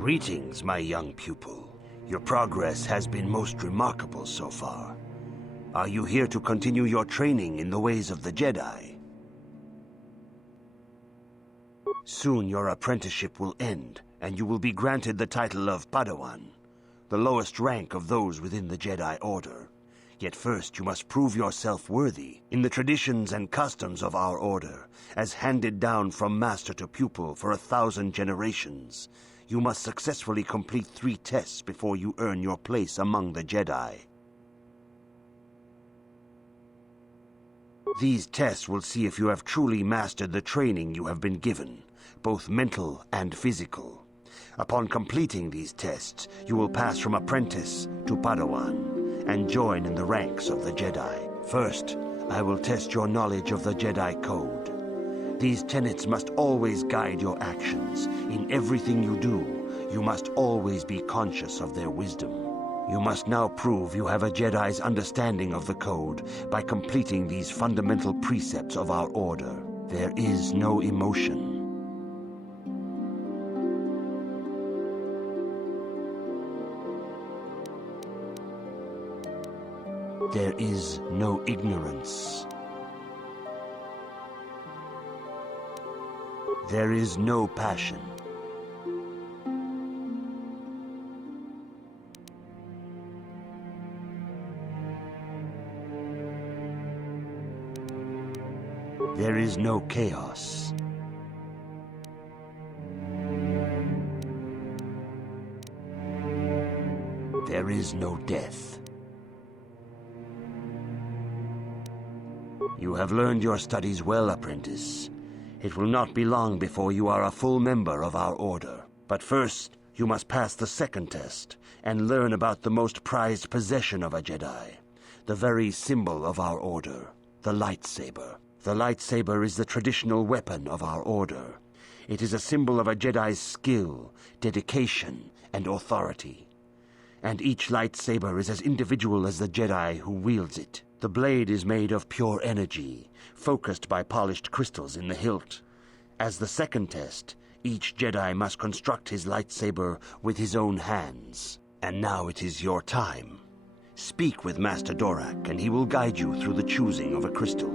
Greetings, my young pupil. Your progress has been most remarkable so far. Are you here to continue your training in the ways of the Jedi? Soon your apprenticeship will end, and you will be granted the title of Padawan, the lowest rank of those within the Jedi Order. Yet first you must prove yourself worthy in the traditions and customs of our order, as handed down from master to pupil for 1,000 generations. You must successfully complete 3 tests before you earn your place among the Jedi. These tests will see if you have truly mastered the training you have been given, both mental and physical. Upon completing these tests, you will pass from apprentice to Padawan and join in the ranks of the Jedi. First, I will test your knowledge of the Jedi Code. These tenets must always guide your actions. In everything you do, you must always be conscious of their wisdom. You must now prove you have a Jedi's understanding of the Code by completing these fundamental precepts of our order. There is no emotion. There is no ignorance. There is no passion. There is no chaos. There is no death. You have learned your studies well, apprentice. It will not be long before you are a full member of our order. But first, you must pass the second test and learn about the most prized possession of a Jedi, the very symbol of our order, the lightsaber. The lightsaber is the traditional weapon of our order. It is a symbol of a Jedi's skill, dedication, and authority. And each lightsaber is as individual as the Jedi who wields it. The blade is made of pure energy, focused by polished crystals in the hilt. As the second test, each Jedi must construct his lightsaber with his own hands. And now it is your time. Speak with Master Dorak, and he will guide you through the choosing of a crystal.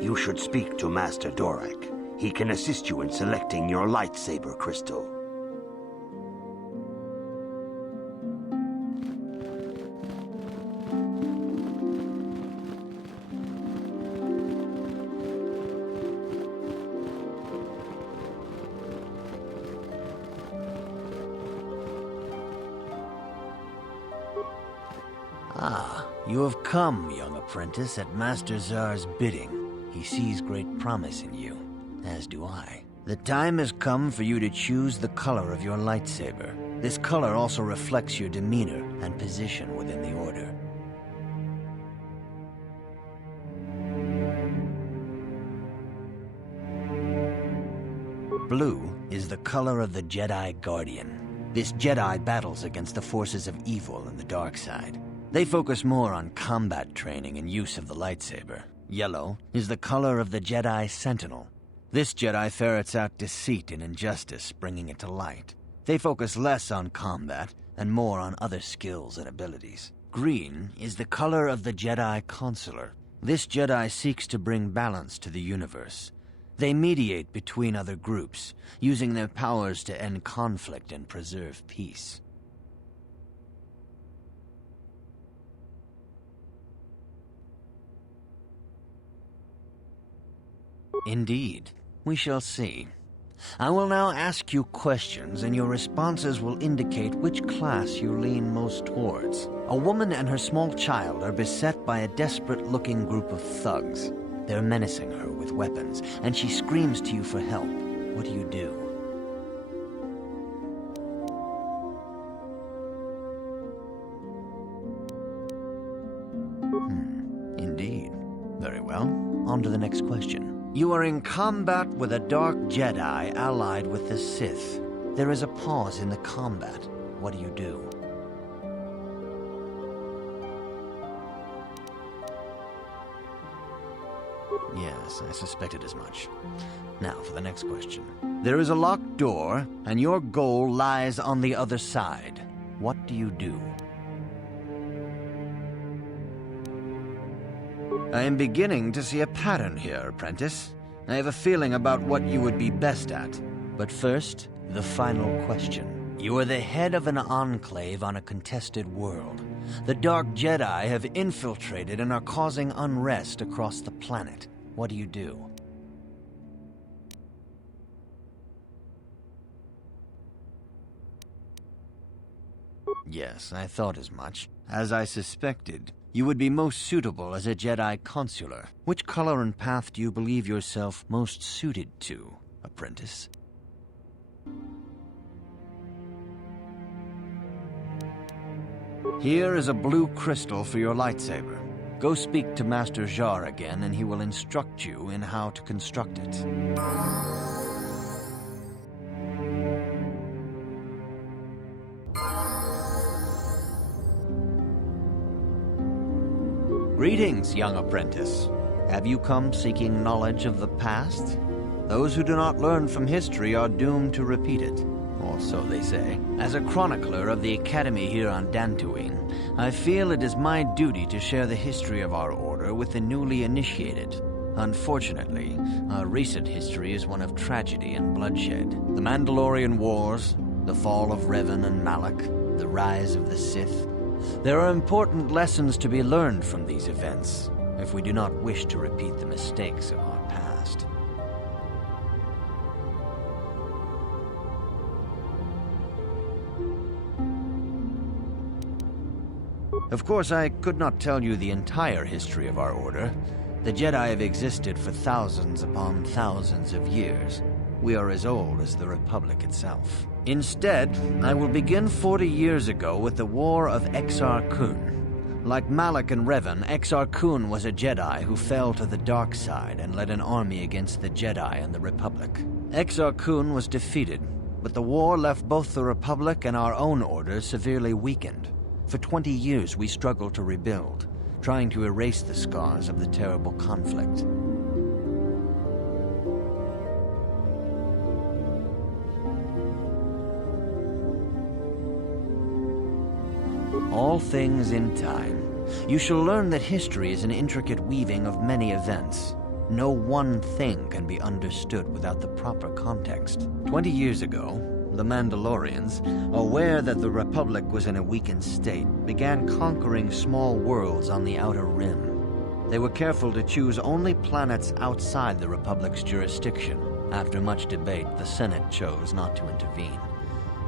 You should speak to Master Dorak. He can assist you in selecting your lightsaber crystal. Ah, you have come, young apprentice, at Master Zar's bidding. He sees great promise in you, as do I. The time has come for you to choose the color of your lightsaber. This color also reflects your demeanor and position within the Order. Blue is the color of the Jedi Guardian. This Jedi battles against the forces of evil and the dark side. They focus more on combat training and use of the lightsaber. Yellow is the color of the Jedi Sentinel. This Jedi ferrets out deceit and injustice, bringing it to light. They focus less on combat and more on other skills and abilities. Green is the color of the Jedi Consular. This Jedi seeks to bring balance to the universe. They mediate between other groups, using their powers to end conflict and preserve peace. Indeed. We shall see. I will now ask you questions, and your responses will indicate which class you lean most towards. A woman and her small child are beset by a desperate-looking group of thugs. They're menacing her with weapons, and she screams to you for help. What do you do? Indeed. Very well. On to the next question. You are in combat with a dark Jedi allied with the Sith. There is a pause in the combat. What do you do? Yes, I suspected as much. Now for the next question. There is a locked door, and your goal lies on the other side. What do you do? I am beginning to see a pattern here, apprentice. I have a feeling about what you would be best at. But first, the final question. You are the head of an enclave on a contested world. The Dark Jedi have infiltrated and are causing unrest across the planet. What do you do? Yes, I thought as much. As I suspected, you would be most suitable as a Jedi consular. Which color and path do you believe yourself most suited to, apprentice? Here is a blue crystal for your lightsaber. Go speak to Master Jar again, and he will instruct you in how to construct it. Greetings, young apprentice. Have you come seeking knowledge of the past? Those who do not learn from history are doomed to repeat it, or so they say. As a chronicler of the Academy here on Dantooine, I feel it is my duty to share the history of our order with the newly initiated. Unfortunately, our recent history is one of tragedy and bloodshed. The Mandalorian Wars, the fall of Revan and Malak, the rise of the Sith. There are important lessons to be learned from these events, if we do not wish to repeat the mistakes of our past. Of course, I could not tell you the entire history of our order. The Jedi have existed for thousands upon thousands of years. We are as old as the Republic itself. Instead, I will begin 40 years ago with the War of Exar Kun. Like Malak and Revan, Exar Kun was a Jedi who fell to the dark side and led an army against the Jedi and the Republic. Exar Kun was defeated, but the war left both the Republic and our own order severely weakened. For 20 years we struggled to rebuild, trying to erase the scars of the terrible conflict. All things in time. You shall learn that history is an intricate weaving of many events. No one thing can be understood without the proper context. 20 years ago, the Mandalorians, aware that the Republic was in a weakened state, began conquering small worlds on the Outer Rim. They were careful to choose only planets outside the Republic's jurisdiction. After much debate, the Senate chose not to intervene.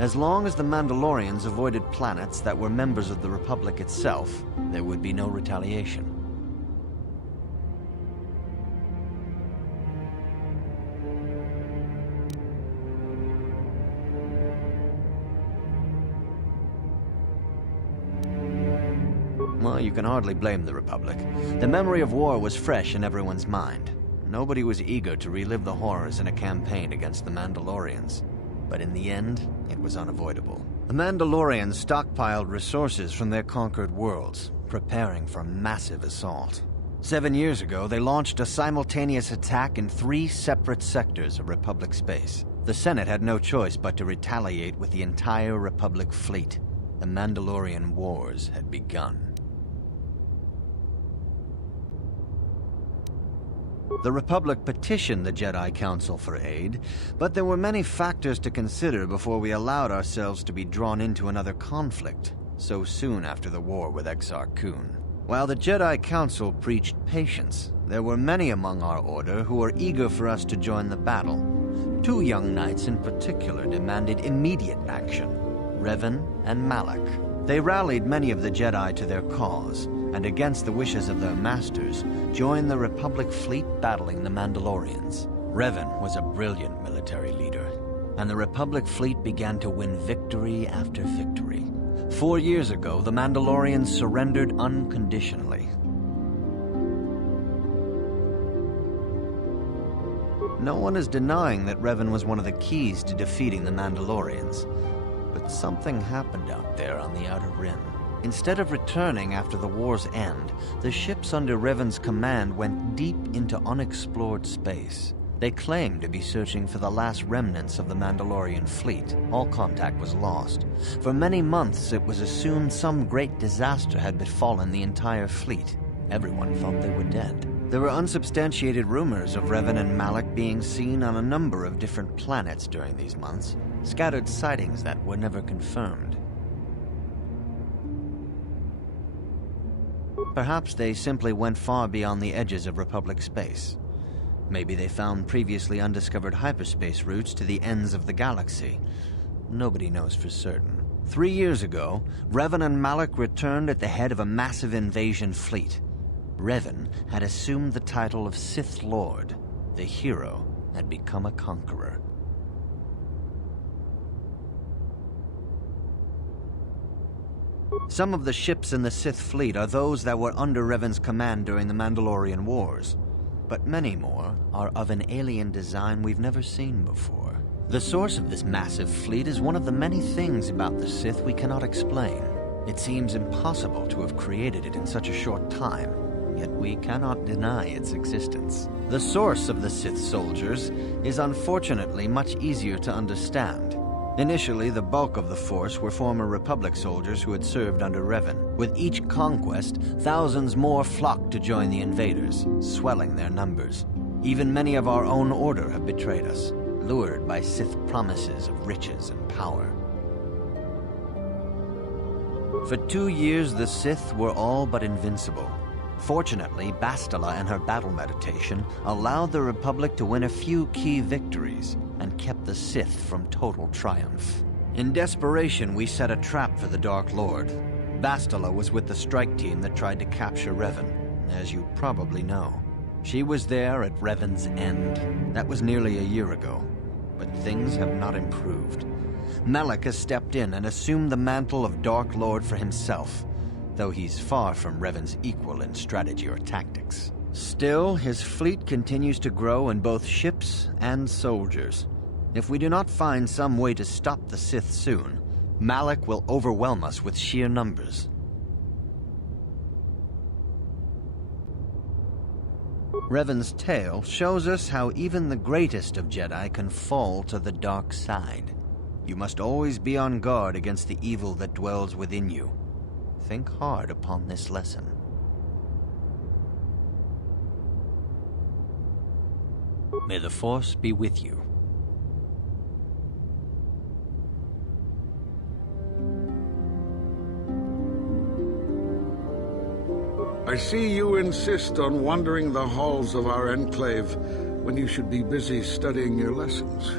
As long as the Mandalorians avoided planets that were members of the Republic itself, there would be no retaliation. Well, you can hardly blame the Republic. The memory of war was fresh in everyone's mind. Nobody was eager to relive the horrors in a campaign against the Mandalorians. But in the end, it was unavoidable. The Mandalorians stockpiled resources from their conquered worlds, preparing for a massive assault. 7 years ago, they launched a simultaneous attack in 3 separate sectors of Republic space. The Senate had no choice but to retaliate with the entire Republic fleet. The Mandalorian Wars had begun. The Republic petitioned the Jedi Council for aid, but there were many factors to consider before we allowed ourselves to be drawn into another conflict, so soon after the war with Exar Kun. While the Jedi Council preached patience, there were many among our order who were eager for us to join the battle. 2 young knights in particular demanded immediate action, Revan and Malak. They rallied many of the Jedi to their cause, and against the wishes of their masters, joined the Republic fleet battling the Mandalorians. Revan was a brilliant military leader, and the Republic fleet began to win victory after victory. 4 years ago, the Mandalorians surrendered unconditionally. No one is denying that Revan was one of the keys to defeating the Mandalorians, but something happened out there on the Outer Rim. Instead of returning after the war's end, the ships under Revan's command went deep into unexplored space. They claimed to be searching for the last remnants of the Mandalorian fleet. All contact was lost. For many months, it was assumed some great disaster had befallen the entire fleet. Everyone thought they were dead. There were unsubstantiated rumors of Revan and Malak being seen on a number of different planets during these months, scattered sightings that were never confirmed. Perhaps they simply went far beyond the edges of Republic space. Maybe they found previously undiscovered hyperspace routes to the ends of the galaxy. Nobody knows for certain. 3 years ago, Revan and Malak returned at the head of a massive invasion fleet. Revan had assumed the title of Sith Lord. The hero had become a conqueror. Some of the ships in the Sith fleet are those that were under Revan's command during the Mandalorian Wars, but many more are of an alien design we've never seen before. The source of this massive fleet is one of the many things about the Sith we cannot explain. It seems impossible to have created it in such a short time, yet we cannot deny its existence. The source of the Sith soldiers is unfortunately much easier to understand. Initially, the bulk of the force were former Republic soldiers who had served under Revan. With each conquest, thousands more flocked to join the invaders, swelling their numbers. Even many of our own order have betrayed us, lured by Sith promises of riches and power. For 2 years, the Sith were all but invincible. Fortunately, Bastila and her battle meditation allowed the Republic to win a few key victories and kept the Sith from total triumph. In desperation, we set a trap for the Dark Lord. Bastila was with the strike team that tried to capture Revan, as you probably know. She was there at Revan's end. That was nearly a year ago, but things have not improved. Malak has stepped in and assumed the mantle of Dark Lord for himself, though he's far from Revan's equal in strategy or tactics. Still, his fleet continues to grow in both ships and soldiers. If we do not find some way to stop the Sith soon, Malak will overwhelm us with sheer numbers. Revan's tale shows us how even the greatest of Jedi can fall to the dark side. You must always be on guard against the evil that dwells within you. Think hard upon this lesson. May the Force be with you. I see you insist on wandering the halls of our enclave when you should be busy studying your lessons.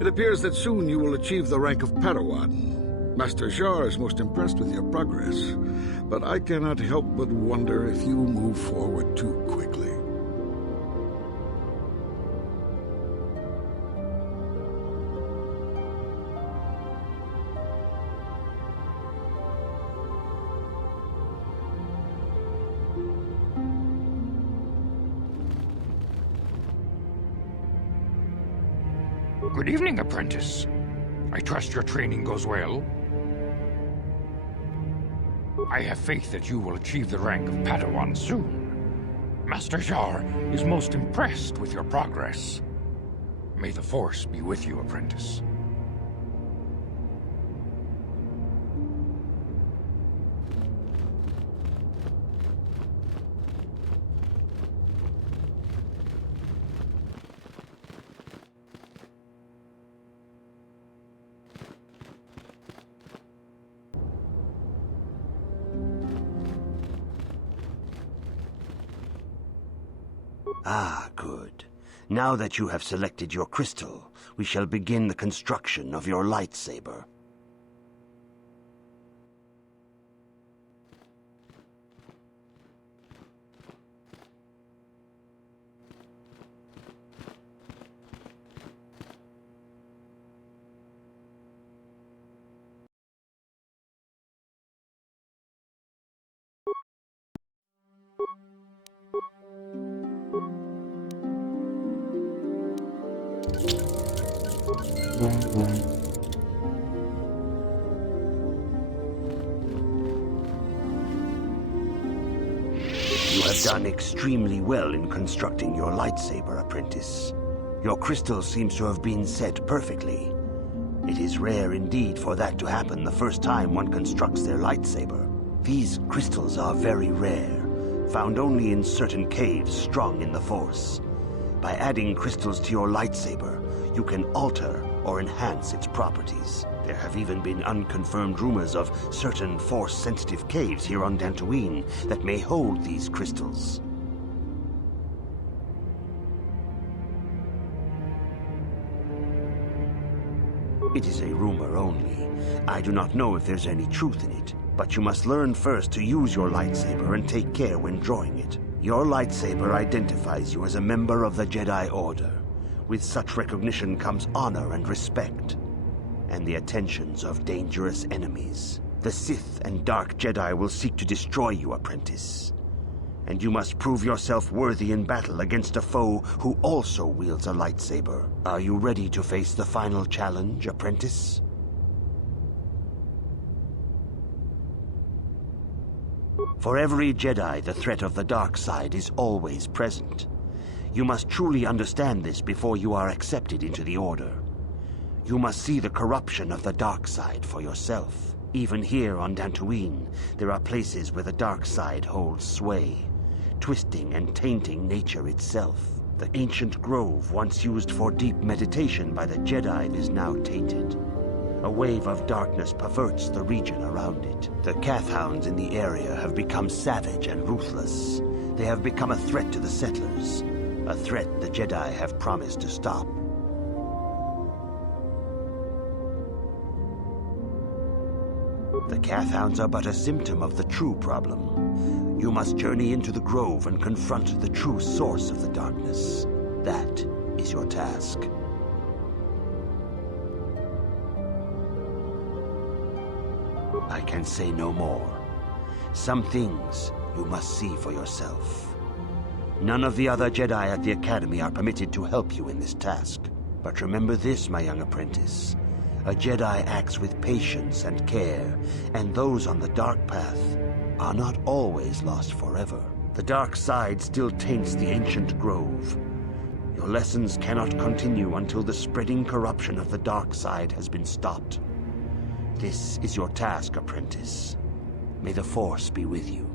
It appears that soon you will achieve the rank of Padawan. Master Jar is most impressed with your progress, but I cannot help but wonder if you move forward too quickly. Good evening, apprentice. I trust your training goes well. I have faith that you will achieve the rank of Padawan soon. Master Jar is most impressed with your progress. May the Force be with you, apprentice. Ah, good. Now that you have selected your crystal, we shall begin the construction of your lightsaber. You have done extremely well in constructing your lightsaber, apprentice. Your crystal seems to have been set perfectly. It is rare indeed for that to happen the first time one constructs their lightsaber. These crystals are very rare, found only in certain caves strong in the Force. By adding crystals to your lightsaber, you can alter or enhance its properties. There have even been unconfirmed rumors of certain Force-sensitive caves here on Dantooine that may hold these crystals. It is a rumor only. I do not know if there's any truth in it, but you must learn first to use your lightsaber and take care when drawing it. Your lightsaber identifies you as a member of the Jedi Order. With such recognition comes honor and respect, and the attentions of dangerous enemies. The Sith and Dark Jedi will seek to destroy you, apprentice. And you must prove yourself worthy in battle against a foe who also wields a lightsaber. Are you ready to face the final challenge, apprentice? For every Jedi, the threat of the dark side is always present. You must truly understand this before you are accepted into the Order. You must see the corruption of the dark side for yourself. Even here on Dantooine, there are places where the dark side holds sway, twisting and tainting nature itself. The ancient grove, once used for deep meditation by the Jedi, is now tainted. A wave of darkness perverts the region around it. The Kathhounds in the area have become savage and ruthless. They have become a threat to the settlers, a threat the Jedi have promised to stop. The Kathhounds are but a symptom of the true problem. You must journey into the grove and confront the true source of the darkness. That is your task. I can say no more. Some things you must see for yourself. None of the other Jedi at the Academy are permitted to help you in this task. But remember this, my young apprentice. A Jedi acts with patience and care, and those on the dark path are not always lost forever. The dark side still taints the ancient grove. Your lessons cannot continue until the spreading corruption of the dark side has been stopped. This is your task, apprentice. May the Force be with you.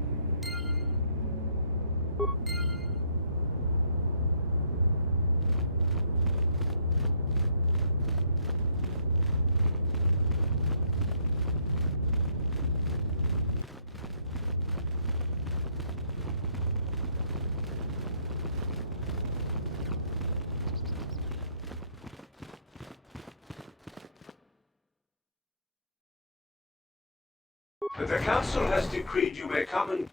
The Council has decreed you may come and...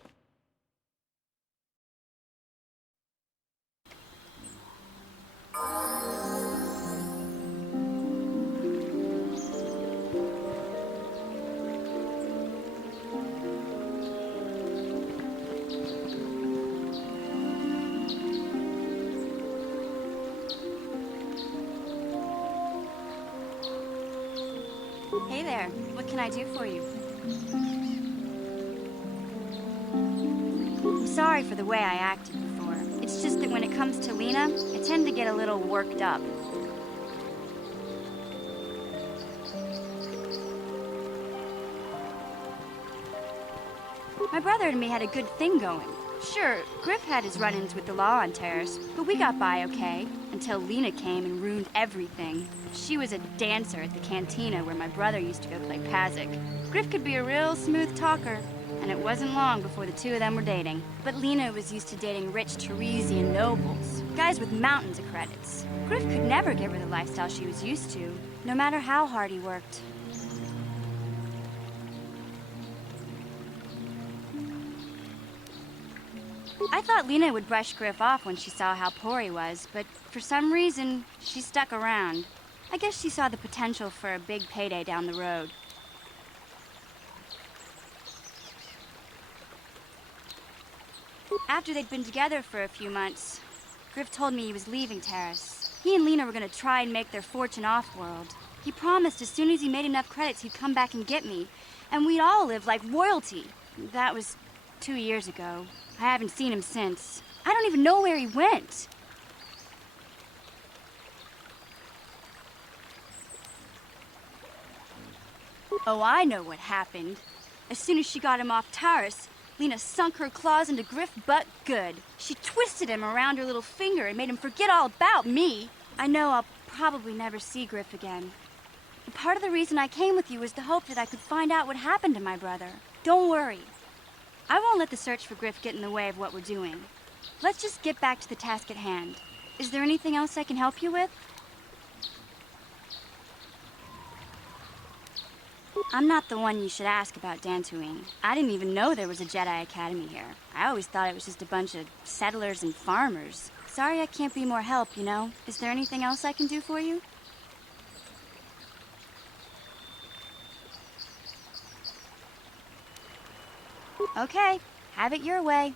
Hey there, what can I do for you? I'm sorry for the way I acted before. It's just that when it comes to Lena, I tend to get a little worked up. My brother and me had a good thing going. Sure, Griff had his run-ins with the law on Terrace, but we got by okay, until Lena came and ruined everything. She was a dancer at the cantina where my brother used to go play Pazik. Griff could be a real smooth talker, and it wasn't long before the two of them were dating. But Lena was used to dating rich Teresian nobles, guys with mountains of credits. Griff could never give her the lifestyle she was used to, no matter how hard he worked. I thought Lena would brush Griff off when she saw how poor he was, but for some reason, she stuck around. I guess she saw the potential for a big payday down the road. After they'd been together for a few months, Griff told me he was leaving Terrace. He and Lena were gonna try and make their fortune off-world. He promised as soon as he made enough credits he'd come back and get me, and we'd all live like royalty. That was 2 years ago. I haven't seen him since. I don't even know where he went. Oh, I know what happened. As soon as she got him off Taurus, Lena sunk her claws into Griff butt good. She twisted him around her little finger and made him forget all about me. I know I'll probably never see Griff again. But part of the reason I came with you was the hope that I could find out what happened to my brother. Don't worry. I won't let the search for Griff get in the way of what we're doing. Let's just get back to the task at hand. Is there anything else I can help you with? I'm not the one you should ask about Dantooine. I didn't even know there was a Jedi Academy here. I always thought it was just a bunch of settlers and farmers. Sorry I can't be more help, you know? Is there anything else I can do for you? Okay, have it your way.